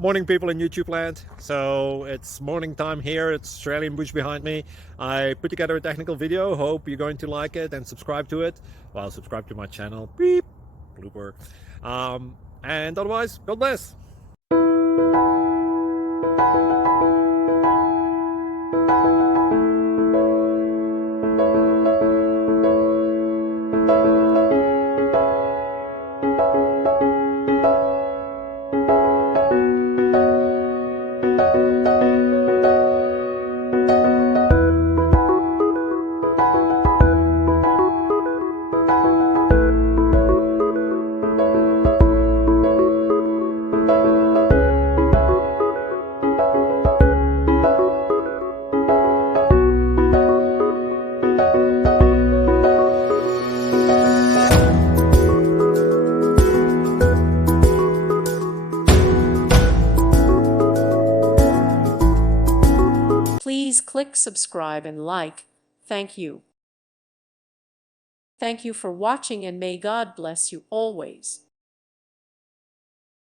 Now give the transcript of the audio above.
Morning, people in YouTube land. So it's morning time here. It's Australian bush behind me. I put together a technical video. Hope you're going to like it and subscribe to it. Well, subscribe to my channel. Beep. Blooper. And otherwise, God bless. Please click subscribe and like. Thank you. Thank you for watching, and may God bless you always.